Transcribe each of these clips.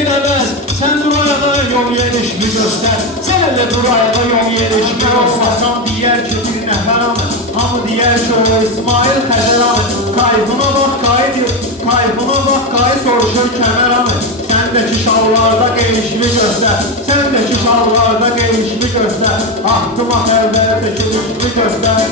sevgin əvəz. Sən dur ayağa, yol yerişmi göstər. Sən elə dur ayağa, yol yerişmi göstər. Hamı deyər ki, bir nəfər amı, hamı deyər ki, o İsmail Xəzər amı. Kayfına bax, qayı soruşur kəmər amı. Səndəki şalvarda qeyişmi göstər. Səndəki şalvarda qeyişmi göstər. Ahtıma əvvəl çəkilişmi göstər.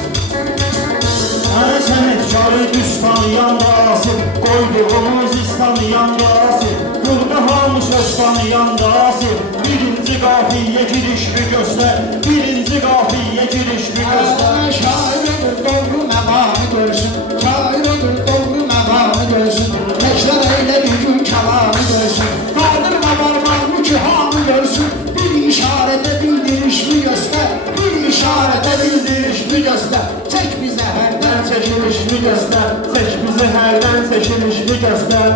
Sənətkarı düz tanıyan da asır, qoyduğumuz İslamiyan da asır. Burada hamı söz tanıyan da asır. Birinci qafiyə girişmi göstər. Birinci qafiyə girişmi göstər. Şair ömür doğru məqamı görsün. Şair ömür doğru məqamı görsün. Təkrar eylə bir gün kəlamı görsün. Qaldırma barmağımı ki hamı görsün. Bir işarətə bildirişmi göstər. Bir işarətə bildirişmi göstər. Çək bizə hərdən Çəkilişmi göstər. Çək bizi hərdən çəkilişmi göstər.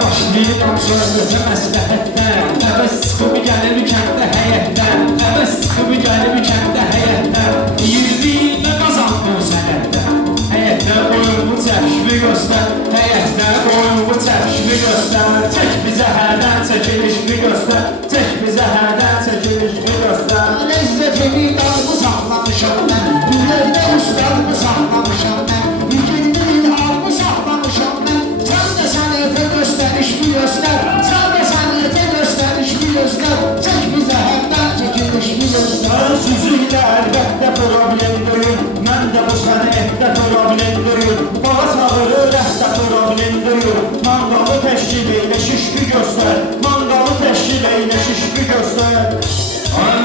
Başlayıram söhbətə məsləhətdən. Əvəz çıxıb gəlir kəndə həyətdən. Əvəz çıxıb gəlir kəndə həyətdən. 20 ildə qazandım sənətdən. Həyətdə qoyunmu çəkişmi göstər. Həyətdə qoyunmu çəkişmi göstər. Çək bizə hərdən çəkilişmi göstər. Çək bizə hərdən çəkilişmi göstər. Ləzzətimi dalımı saxlamışam mən. Ürəkdə ustadımı saxlamışam mən. Yigirmi il alımı saxlamışam mən. Sən də sənətə göstərişmi göstər. Sən də sənətə göstərişmi göstər. Çək bizə hərdən çəkilişmi göstər. Sözüylə əlbəttə problem deyil. Mən də bu sənətdə problem deyil. Bağa çağırır rəhdə problem deyil. Manqalı təşkil eylə şişki göstər. Manqalı təşkil eylə şişki göstər.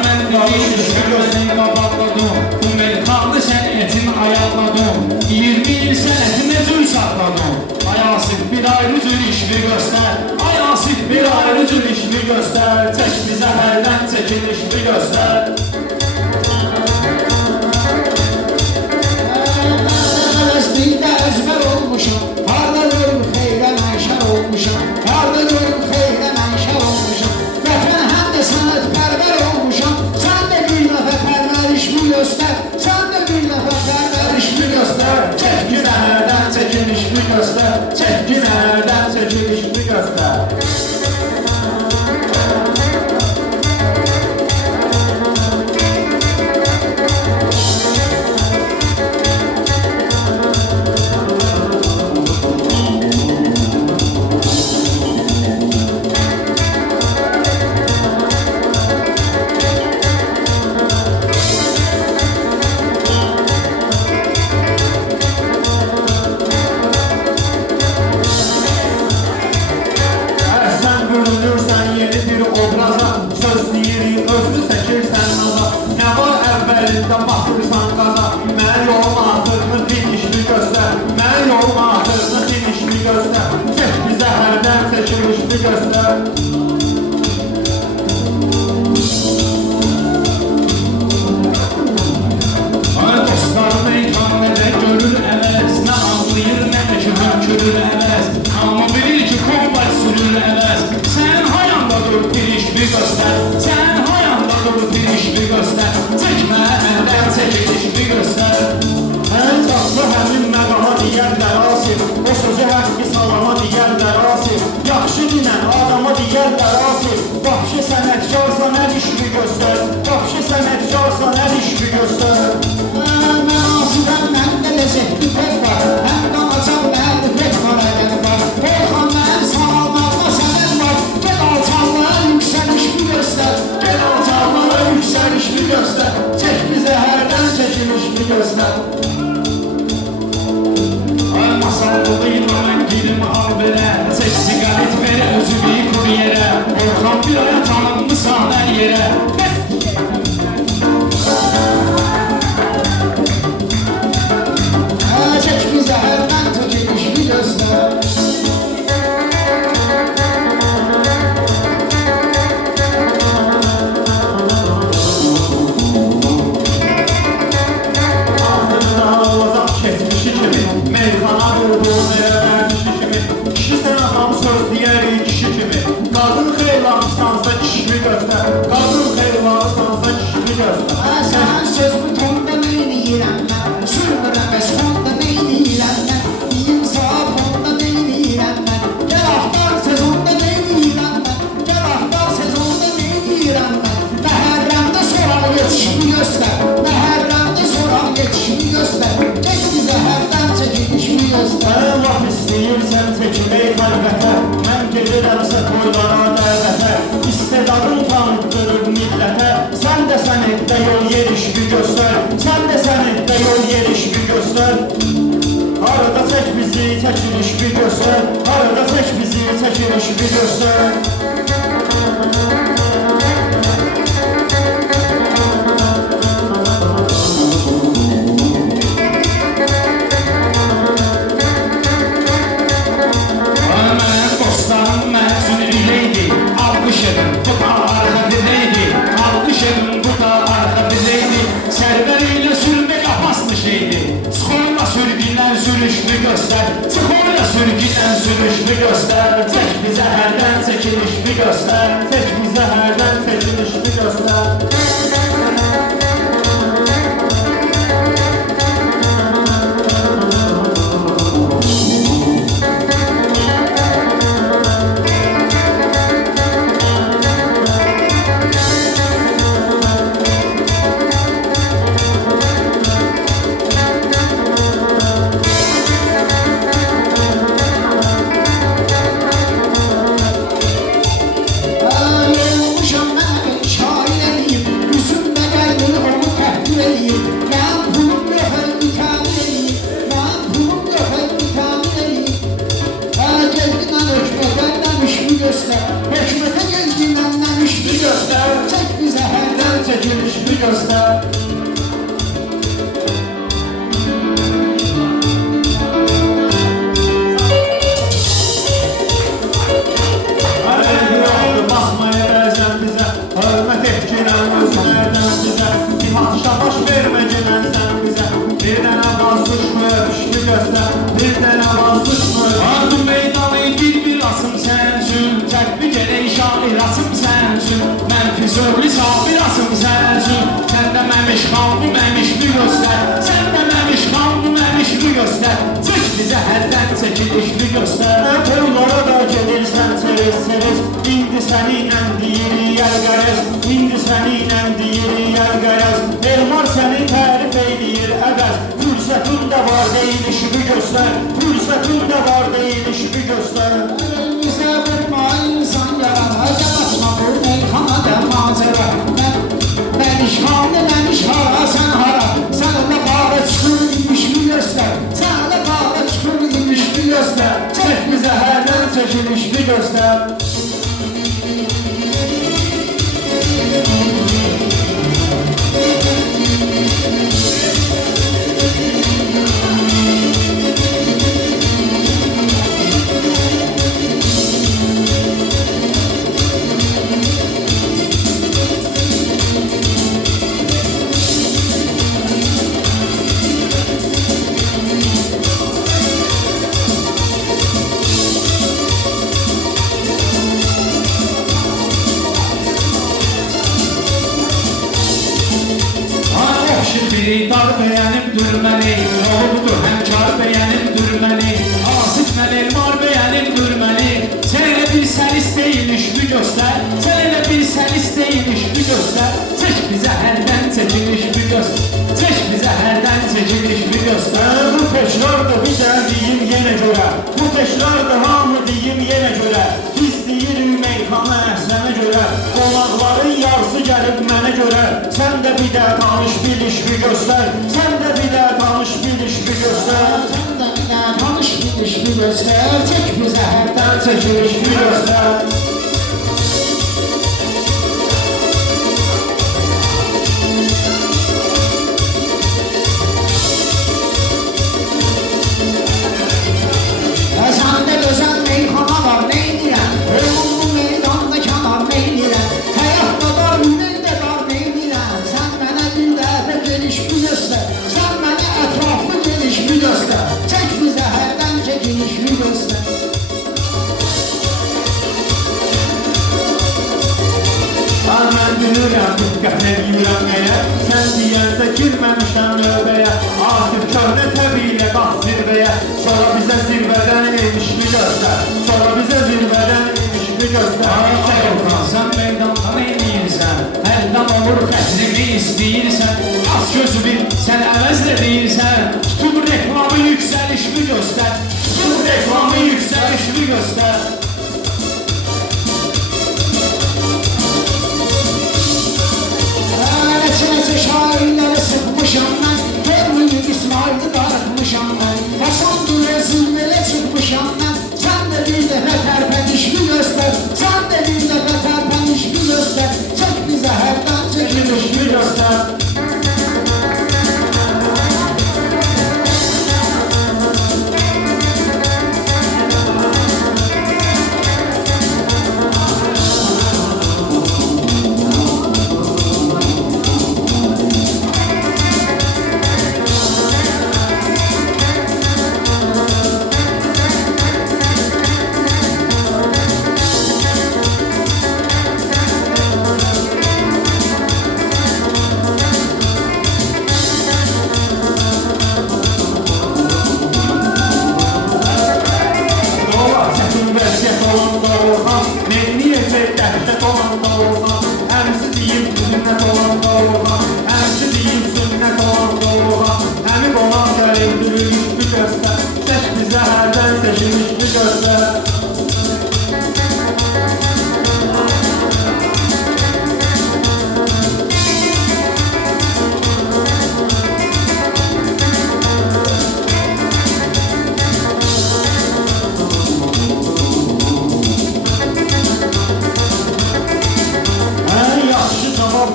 Mən qarışır sözün qabaqladım. Bu melxanlı sənətin ayaqladım. 20 il sənətini cür saxladım. Ay Asif bir ayrı cür işmi göstər. Ay Asif bir ayrı cür işmi göstər. Çək bizə hərdən çəkilişmi göstər. Əvəzlikdə əzbər olmuşam. Harda görüm xeyrə mənşər olmuşam. Harda görüm xeyrə mənşər olmuşam. Vətən həm də sənət pərvər olmuşam. Sən də bir nəfə pərvərişmi göstər. Sən də bir nəfə pərvərişmi göstər. Çək bizə hərdən çəkilişmi göstər. Çək bizə hərdən çəkilişmi göstər. Görünürsən yeni bir obraza. Söz deyirik, özünü çəkirsən naza. Nə var əvvəlində basırsan qaza. Mən yolun axırını finişli göstər. Mən yolun axırını finişli göstər. Çək bizə hərdən çəkilişli göstər. Ay dostlar meyxanədə görür əvəz. Nə anlayır, nə də ki hönkürür əvəz. Amma bilir ki kombat sürür əvəz. Sən hayanda dur pirişmi göstər. Sən hayanda dur pirişmi göstər. Çəkmə əldən çəkilişmi göstər. Ən çatlı həmin məqama deyərlər asir. O sözü həqqi salama deyərlər asir. Yaxşı dinən adama deyərlər asir. Vahşi sənətkarsa nə işmi göstər. Vahşi sənətkarsa nə işmi göstər. Mən asirəm, məndə ləzzətli pək var. Həm qanacaq mərifət var ədəni var. Orxan mənim sağalmaqda sənət var. Gəl alçaqlara yüksəlişmi göstər. Gəl alçaqlara yüksəlişmi göstər. Çək bizə hərdən çəkilişmi göstər. Ay masallılıyla mən girim al verə. Çək siqaret ver özümü kuryerə. Orxan bir aya tanınmısan hər yerə. Çək bizə hərdən çəkilişmi göstər. Kişi sən adam söz deyərik kişi kimi. Qadın xeyr xeylansansa kişimi göstər. Qadın xeylansansa kişimi göstər. Sən sözümü tonda neyniyirəm mən, sürmürəm heç xonda neyniyirəm mən, deyim saat onda neyniyirəm mən, gəl axtar sezonda neyniyirəm mən, gəl axtar sezonda neyniyirəm mən. Məhərrəmdə soran yetişimi göstər, məhərrəmdə soran yetişimi göstər, get bizə hərdən çəkilişimi göstər. Mənə laf istəyirsən çəkilək xəlvətə, mən gedirəmsə toylara dəvətə, istedadım tanıtdırıb millətə, sən də sənətdə yol yerişmi göstər, sən də sənətdə yol yerişmi göstər. Arada çək bizi çəkilişmi göstər, arada çək bizi çəkilişmi göstər. Mənim dostlarım mən üçün ürəkdir, alqış edin, bu da arxa diləkdir, alqış edin, bu da arxa diləkdir. Sərvər ilə sürmək apaslı şeydir, sıxorla sürgünlə sürüşünü göstər, sıxorla sürgünlə sürüşünü göstər. Çək bizə hərdən çəkilişini göstər, çək bizə hərdən çəkilişini göstər. Yorulmuşam mən şair eləyim, üzümdə gəlmir onu təhqir eləyim. Mənim pulum yox əlbi təmir eləyim, mənim pulum yox əlbi təmir eləyim. Geldindən hökmətəndən işimi göstər, hökmətə geldindən işimi göstər, çək bizə hərdən Çəkilişini göstər. Əleyhi yoxdur, baxmaya bəzən bizə, hörmət etkinən özlərdən bizə, bir haşa baş vermə gələnsən bizə, bir dənə vaz düşmə, öpüşlü göstər, bir dənə vaz düşmə. Adım meydanı bir asım sənsin, təkbir gələk şair asım sənsin, mən füzurli sabir asım sənsin, sən də məmiş xalqı məmişli göstər, sən də məmiş xalqı məmişli göstər, çək bizə hərdən çəkilişli göstər. Nə toylara da gedirsən çerez, indi səninlə deyirik yəl qərəz, indi səninlə deyirik yəl qərəz, Elmar səni tərif eyləyir əvəz, fürsətin də var deyil işimi göstər, fürsətin də var deyil işimi göstər. Bizə vurma insan yarana, gəl açma bu meyxanada macəra. Mən işğallı, mən işğala, sən hara, sən elə qara çıxır imişmi göstər, sən elə qara çıxır imişmi göstər, Çək bizə hərdən çəkilişli göstər. Biri dar bəyənimdir məni, yolumdur həmkar bəyənimdir məni, Asif mən Elmar bəyənimdir məni, sən elə bir səlis deyil işmi göstər, sən elə bir səlis deyil işmi göstər, çək bizə hərdən çəkilişmi göstər, çək bizə hərdən çəkilişmi göstər. Bu təkrardır bir də deyim yenə görə, bu təkrardır hamı deyim yenə görə, biz deyirik meyxana əhsənə görə, qonaqların yarısı gəlib mənə görə, sən də bir də tanış bilişmi göstər, sən də bir də tanış bilişmi göstər. sən də bir də tanış bilişmi göstər, çək bizə hərdən Çəkilişmi göstər. Səndə gözəl meyxana var, neynirəm, ölümlü meydanda kənar neynirəm, həyatda dar, ürəkdə dar neynirəm, sən mənə bir dəfə gelişmi göstər, sən mənə ətraflı gelişmi göstər, çək bizə hərdən çəkilişmi göstər. Görürəm, diqqət edirəm nəyə. Sən deyəndə girməmişəm növbəyə. Artıq köhnə təbilə bax zirvəyə. Sonra bizə zirvədən enişini göstər. Sonra bizə zirvədən enişini göstər. Ay Orxan, sən meydandan eləyirsən. Həldən olur xətrimi istəyirsən. Az gözü bil, sən əvəz də deyirsən. Tutub reklamı yüksəlişini göstər. Tutub reklamı yüksəlişini göstər. Neçə şairləri sıxmışam mən, Görmünü İsmail'i darıxmışam mən, Hasan Dure zilmələ çıxmışam mən. Sən də bir dəfə tərpənişmi göstər, sən də bir dəfə tərpənişmi göstər. Çək bizə hərdən çəkilişmi göstər.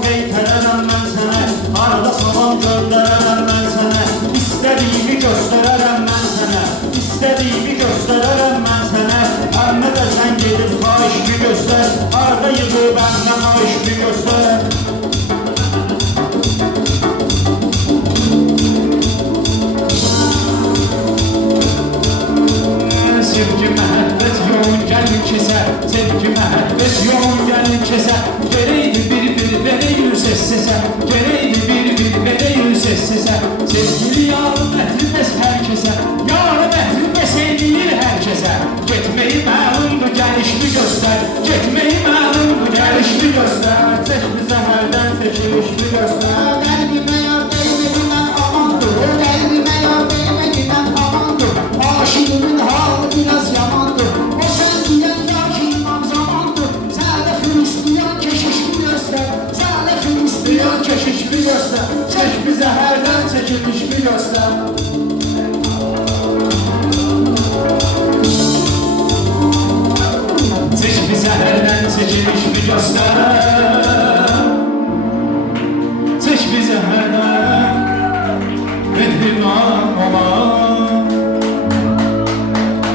Qeytərərəm mən sənə, arada salam göndərərəm mən sənə. İstədiyimi göstərərəm mən sənə, istədiyimi göstərərəm mən sənə. Əmmə də sən gedib xahişmi göstər, arada yığıb əmmə xahişmi göstər. Sevgi məhəbbət yoğun gəlin kesə, sevgi məhəbbət yoğun gəlin kesə. Gereydi bir vereyim sessize, gereydi bir vereyim sessize. Sevgili yarım ətrilməz hər kəsə, yarım ətrilməz eləyir hər kəsə. Getməyi məlumdur, gəlişini göstər, getməyi məlumdur, gəlişini göstər. Çək bizə hərdən çəkilişini göstər. Qəlbimə yar değmedindən amandır, qəlbimə yar değmedindən amandır. Aşığımın halı biraz yamandır, o sən deyən ya ki imam zamandır. Sədə Hristiyan keşişini göstər, sədə Hristiyan Keşişmi göstər, çək bizə hərdən çəkilişmi göstər. Seç bizə hərdən çəkilişini göstər. Seç bizə hərdən